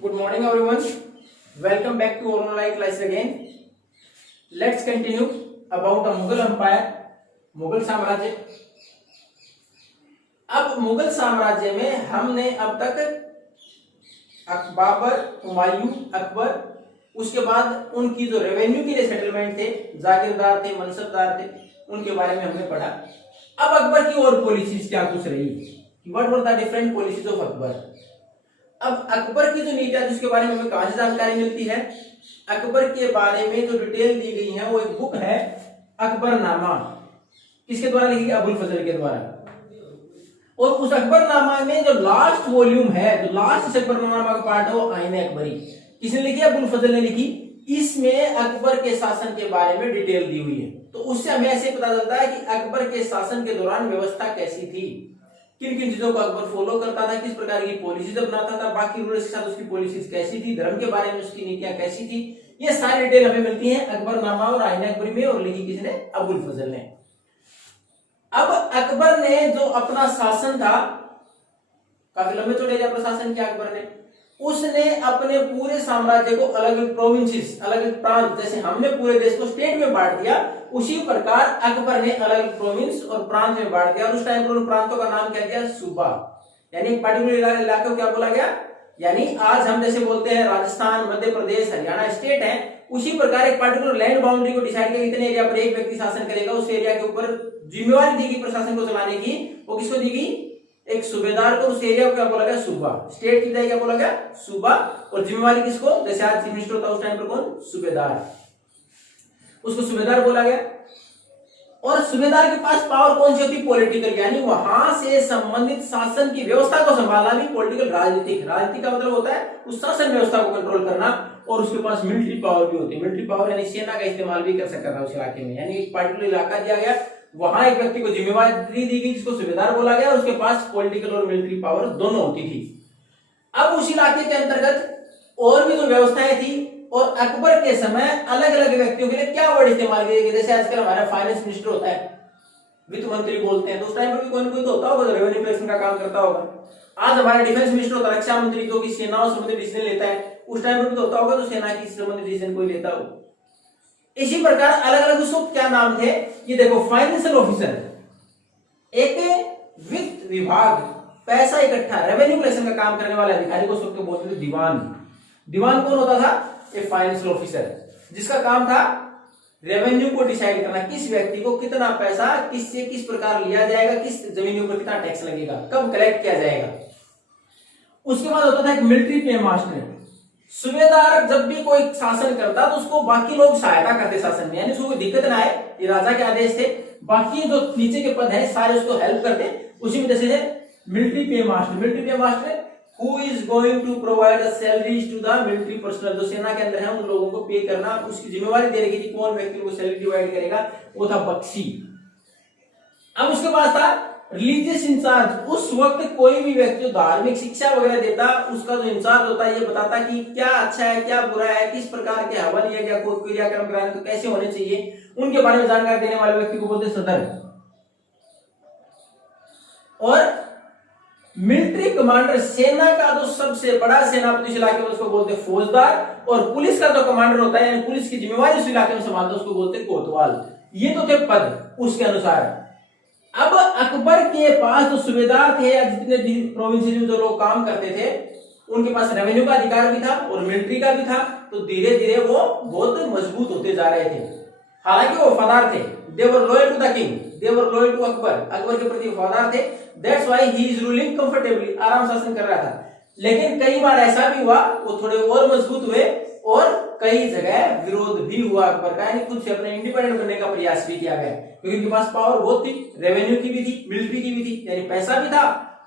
Good morning, everyone. Welcome back to our online class again. Let's continue about the Mughal Empire, Mughal साम्राज्य। अब मुगल साम्राज्य में हमने अब तक बाबर, हुमायूं, अकबर, उसके बाद उनकी जो रेवेन्यू के लिए सेटलमेंट थे, जागीरदार थे, मनसबदार थे, उनके बारे में हमने पढ़ा। अब अकबर की और पॉलिसीज क्या कुछ रही, what were the different policies of Akbar. अब अकबर की जो नीतियां जिसके बारे में हमें कहां से जानकारी मिलती है, अकबर के बारे में जो डिटेल दी गई है वो एक बुक है अकबरनामा। किसके द्वारा लिखी? अबुल फजल के द्वारा। और उस अकबरनामा में जो लास्ट वॉल्यूम है, जो लास्ट अकबरनामा का पार्ट है, वो आईने अकबरी। किसने लिखी? अबुल फजल ने लिखी। इसमें अकबर के शासन के बारे में डिटेल दी हुई है। तो उससे हमें ऐसे पता चलता है कि अकबर के शासन के दौरान व्यवस्था कैसी थी, किन किन चीजों को अकबर फॉलो करता था, किस प्रकार की पॉलिसीज अपनाता था, बाकी रूलर्स के साथ उसकी पॉलिसीज कैसी थी, धर्म के बारे में उसकी नीतियां कैसी थी, ये सारी डिटेल हमें मिलती है अकबरनामा और आईने अकबरी में। और लिखी किसने? अबुल फजल ने। अब अकबर ने जो अपना शासन था, काफी लंबे चौड़े अपना शासन किया अकबर ने। उसने अपने पूरे साम्राज्य को अलग अलग प्रोविंसेस, अलग अलग प्रांत, जैसे हमने पूरे देश को स्टेट में बांट दिया, उसी प्रकार अकबर ने अलग अलग प्रोविंस और प्रांत में बांट दिया। और उस टाइम पर उन प्रांतों का नाम क्या दिया? सूबा। यानी एक पर्टिकुलर इलाके को क्या बोला गया? यानी आज हम जैसे बोलते हैं राजस्थान, मध्य प्रदेश, हरियाणा स्टेट है, उसी प्रकार एक पर्टिकुलर लैंड बाउंड्री को डिसाइड किया इतने एरिया पर एक व्यक्ति शासन करेगा। उस एरिया के ऊपर जिम्मेवारी दी गई प्रशासन को चलाने की, वो किसको दी गई? एक सूबेदार को। उस एरिया को क्या बोला गया? सूबा। स्टेट की क्या बोला गया? सूबा। और जिम्मेवारी किसको? जैसे आज चीफ मिनिस्टर होता है उस टाइम पर कौन? सूबेदार। उसको सूबेदार बोला गया। और सूबेदार के पास पावर कौन सी होती? पॉलिटिकल, यानी वहां से संबंधित शासन की व्यवस्था को संभालना भी पॉलिटिकल, राजनीतिक। राजनीति का मतलब होता है उस शासन व्यवस्था को कंट्रोल करना। और उसके पास मिलिट्री पावर भी होती है। मिलिट्री पावर यानी सेना का इस्तेमाल भी कर सकता था उस इलाके में। यानी एक पर्टिकुलर इलाका दिया गया, वहां एक व्यक्ति को जिम्मेवारी दी गई जिसको सूबेदार बोला गया, और उसके पास पॉलिटिकल और मिलिट्री पावर दोनों होती थी। अब उस इलाके के अंतर्गत और भी जो व्यवस्थाएं थी, और अकबर के समय अलग अलग व्यक्तियों के लिए क्या वर्ड इस्तेमाल किए गए, जैसे आजकल हमारा फाइनेंस मिनिस्टर होता है, वित्त मंत्री बोलते हैं, तो उस टाइम पर भी कोई ना कोई तो होता होगा, रेवेन्यू कलेक्शन का काम करता होगा। आज हमारा डिफेंस मिनिस्टर होता है, रक्षा मंत्री, जो कि सेनाओं संबंधित डिसीजन लेता है, उस टाइम पर भी तो होता होगा तो सेना की संबंधित डिसीजन कोई लेता हो। इसी प्रकार अलग अलग उसको क्या नाम थे, ये देखो, फाइनेंशियल ऑफिसर, एक वित्त विभाग, पैसा इकट्ठा, रेवेन्यू कलेक्शन का काम करने वाले अधिकारी को उस वक्त बोलते थे दीवान। दीवान कौन होता था? एक फाइनेंशियल ऑफिसर, जिसका काम था रेवेन्यू को डिसाइड करना, किस व्यक्ति को कितना पैसा किससे किस प्रकार लिया जाएगा, किस जमीनों पर कितना टैक्स लगेगा, कब कलेक्ट किया जाएगा। उसके बाद होता था एक मिलिट्री पे मास्टर। सूबेदार जब भी कोई शासन करता तो उसको बाकी लोग सहायता करते शासन में, यानी उसको कोई दिक्कत ना आए, ये राजा के आदेश थे, बाकी जो नीचे के पद है सारे उसको हेल्प करते। उसी में जैसे military pay master, military pay master who is going to provide the salaries to the military personnel, जो सेना के अंदर है उन लोगों को पे करना, उसकी जिम्मेवारी दे रही थी कौन व्यक्ति को सैलरी डिवाइड करेगा, वो था बख्शी। अब उसके बाद था रिलीजियस इंचार्ज। उस वक्त कोई भी व्यक्ति जो धार्मिक शिक्षा वगैरह देता, उसका जो इंचार्ज होता है ये बताता कि क्या अच्छा है क्या बुरा है, किस प्रकार के हवन या कोई क्रियाक्रम कराने तो कैसे होने चाहिए, उनके बारे में जानकारी देने वाले व्यक्ति को बोलते सदर। और मिलिट्री कमांडर, सेना का जो सबसे बड़ा सेनापति उस इलाके में, उसको बोलते फौजदार। और पुलिस का जो कमांडर होता है, यानी पुलिस की जिम्मेवारी उस इलाके में संभालता है, उसको बोलते कोतवाल। ये तो थे पद उसके अनुसार। अब अकबर के पास जो सूबेदार थे या जितने भी प्रोविंसेस में जो लोग काम करते थे, उनके पास रेवेन्यू का अधिकार भी था और मिलिट्री का भी था। तो धीरे धीरे वो बहुत मजबूत होते जा रहे थे। हालांकि वो वफादार थे, they were loyal to the king, they were loyal to Akbar, Akbar के प्रति वफादार थे। That's why he is ruling comfortably, आराम शासन कर रहा था। लेकिन कई बार ऐसा भी हुआ वो थोड़े और मजबूत हुए, और कई जगह विरोध भी हुआ अकबर का, यानी खुद से अपने इंडिपेंडेंट बनने का प्रयास भी किया गया, क्योंकि उनके पास पावर बहुत थी, रेवेन्यू की भी थी, मिलिट्री की भी थी, यानी पैसा भी था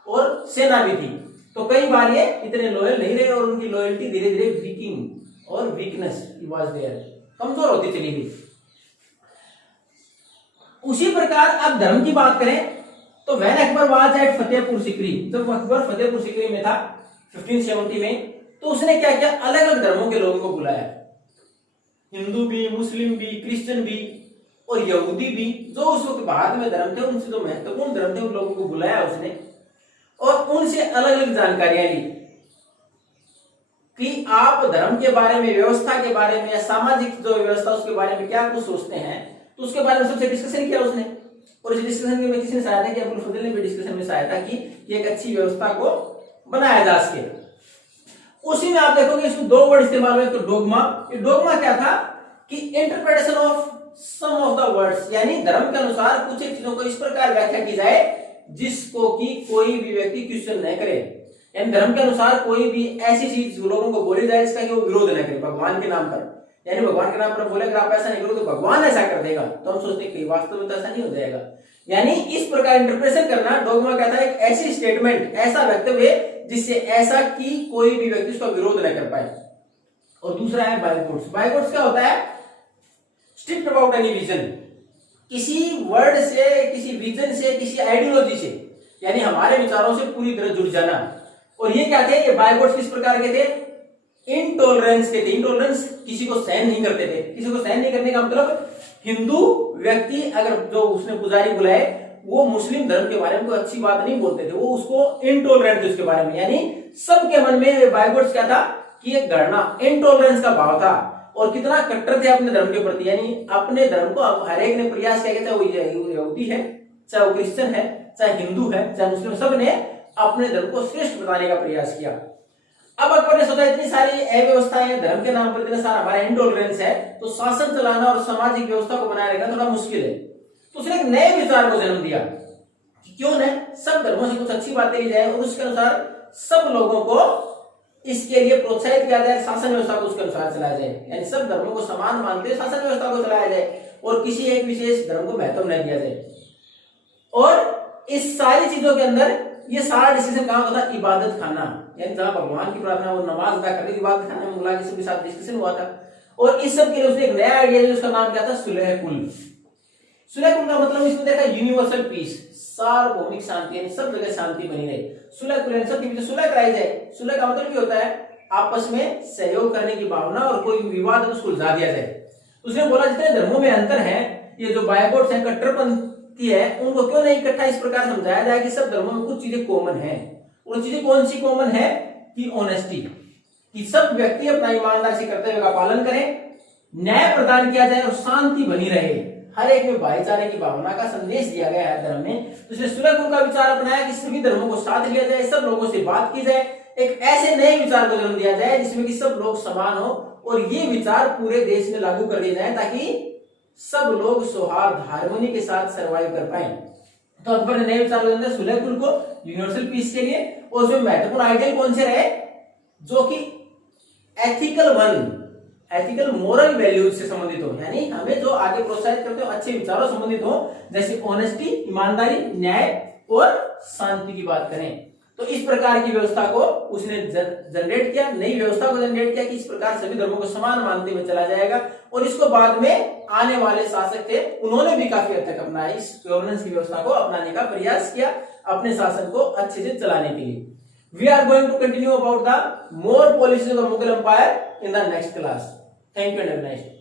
और सेना भी थी। तो कई बार ये इतने लॉयल नहीं रहे और उनकी लॉयल्टी धीरे धीरे वीकिंग और वीकनेस वाज देयर, कमजोर होती चली गई। उसी प्रकार अब धर्म की बात करें तो when Akbar was at Fatehpur Sikri, जब अकबर फतेहपुर सिकरी में था 1570 में, तो उसने क्या किया, अलग अलग धर्मों के लोगों को बुलाया, हिंदू भी, मुस्लिम भी, क्रिश्चियन भी और यहूदी भी, जो उस वक्त भारत में धर्म थे, उनसे जो महत्वपूर्ण धर्म थे उन लोगों को बुलाया उसने, और उनसे अलग अलग जानकारियां ली। कि आप धर्म के बारे में, व्यवस्था के बारे में या सामाजिक जो व्यवस्था उसके बारे में क्या कुछ सोचते हैं, तो उसके बारे में सबसे डिस्कशन किया उसने। और इस डिस्कशन में किसने सहायता की? अबुल फजल ने भी डिस्कशन में सहायता की कि एक अच्छी व्यवस्था को बनाया जा सके। उसी में आप देखोगे इसमें दो वर्ड इस्तेमाल हुए, तो डोगमा। ये डोगमा क्या था कि interpretation of some of the words, यानी धर्म के अनुसार कुछ चीजों को इस प्रकार व्याख्या की जाए जिसको कि कोई भी व्यक्ति क्वेश्चन न करे। यानी धर्म के अनुसार कोई भी ऐसी चीज लोगों को बोली जाए जिसका कि वो विरोध न करे भगवान के नाम पर। यानी भगवान के नाम पर बोले अगर आप ऐसा नहीं करोगे तो भगवान ऐसा कर देगा, तो हम सोचते हैं वास्तव में तो ऐसा नहीं हो जाएगा। यानी इस प्रकार इंटरप्रिटेशन करना, डोगमा कहता है एक ऐसी स्टेटमेंट, ऐसा वक्तव्य जिससे ऐसा कि कोई भी व्यक्ति उसका विरोध न कर पाए। और दूसरा है बाइगोट्स। बाइगोट्स क्या होता है? स्ट्रिक्ट अबाउट एनी विजन, किसी वर्ड से, किसी विजन से, किसी आइडियोलॉजी से, यानी हमारे विचारों से पूरी तरह जुड़ जाना। और ये क्या थे? ये बाइगोट्स किस प्रकार के थे? इंटॉलरेंस के थे। इंटॉलरेंस किसी को सहन नहीं करते थे। किसी को सहन नहीं करने का मतलब हिंदू व्यक्ति अगर जो उसने पुजारी बुलाए वो मुस्लिम धर्म के बारे में कोई अच्छी बात नहीं बोलते थे, वो उसको इंटॉलरेंट थे उसके बारे में। यानी सबके मन में बाइगोट्स क्या था कि एक घृणा, इंटॉलरेंस का भाव था। और कितना कट्टर थे अपने धर्म के प्रति, यानी अपने धर्म को हर एक ने प्रयास किया, चाहे वो यहूदी है, चाहे वो क्रिश्चियन है, चाहे हिंदू है, चाहे मुस्लिम, सब ने अपने धर्म को श्रेष्ठ बताने का प्रयास किया। अब अकबर ने सोचा इतनी सारी अव्यवस्थाएं धर्म के नाम पर, इतना सारा हमारा इंटॉलरेंस है, तो शासन चलाना और सामाजिक व्यवस्था को बनाए रखना थोड़ा मुश्किल है। तो उसने एक नए विचार को जन्म दिया कि क्यों न सब धर्मों से कुछ अच्छी बातें की जाए और उसके अनुसार सब लोगों को इसके लिए प्रोत्साहित किया जाए, शासन व्यवस्था को उसके अनुसार चलाया जाए। यानी सब धर्मों को समान मानते हुए शासन व्यवस्था को चलाया जाए और किसी एक विशेष धर्म को महत्व न दिया जाए। और इस सारी चीजों के अंदर ये सारा डिस्कशन कहां होता था? इबादत खाना, यानी जहां भगवान की प्रार्थना और नमाज अदा करने की इबादत खाने में मुगला के सबके साथ डिस्कशन हुआ था। और इस सब के लिए उसने एक नया आइडिया दिया, उसका नाम क्या था? सुलह कुल। सुलह कुल का मतलब इसमें देखा यूनिवर्सल पीस, सार्वभौमिक शांति, यानी सब जगह शांति बनी रहे। सुलह कुल, सब के बीच सुलह कराई जाए। सुलह का मतलब ये होता है आपस में सहयोग करने की भावना, और कोई विवाद है उसको सुलझा दिया जाए। उसने बोला जितने धर्मों में अंतर है, ये जो बाइगोट्स है, कट्टरपंथी है, उनको क्यों नहीं इकट्ठा इस प्रकार समझाया जाए कि सब धर्मों में कुछ चीजें कॉमन है। वो चीजें कौन सी कॉमन है? कि ऑनेस्टी, कि सब व्यक्ति अपना ईमानदारी से कर्तव्य का पालन करें, न्याय प्रदान किया जाए और शांति बनी रहे। हर एक में भाईचारे की भावना का संदेश दिया गया है धर्म में। तो इसने सुलह कुल का विचार अपनाया कि सभी धर्मों को साथ लिया जाए, सब लोगों से बात की जाए, एक ऐसे नए विचार को जन्म दिया जाए जिसमें कि सब लोग समान हो, और ये विचार पूरे देश में लागू कर दिए जाए ताकि सब लोग सौहार्द, हार्मोनी के साथ सर्वाइव कर पाए। तो अकबर ने नए विचार को जन्म सुलह कुल को यूनिवर्सल पीस के लिए, और उसमें महत्वपूर्ण आइडियल कौन से रहे? जो कि एथिकल मोरल वैल्यूज से संबंधित हो, यानी हमें जो आगे प्रोत्साहित करते हो अच्छे विचारों से संबंधित हो, जैसे ऑनेस्टी, ईमानदारी, न्याय और शांति की बात करें। तो इस प्रकार की व्यवस्था को उसने जनरेट किया, नई व्यवस्था को जनरेट किया कि इस प्रकार सभी धर्मों को समान मानते हुए चला जाएगा। और इसको बाद में आने वाले शासक थे उन्होंने भी काफी हद तक अपनाया, इस गवर्नेंस की व्यवस्था को अपनाने का प्रयास किया अपने शासन को अच्छे से चलाने के लिए। We are going to continue about the more policies of the Mughal Empire in the next class. Thank you and have a nice day.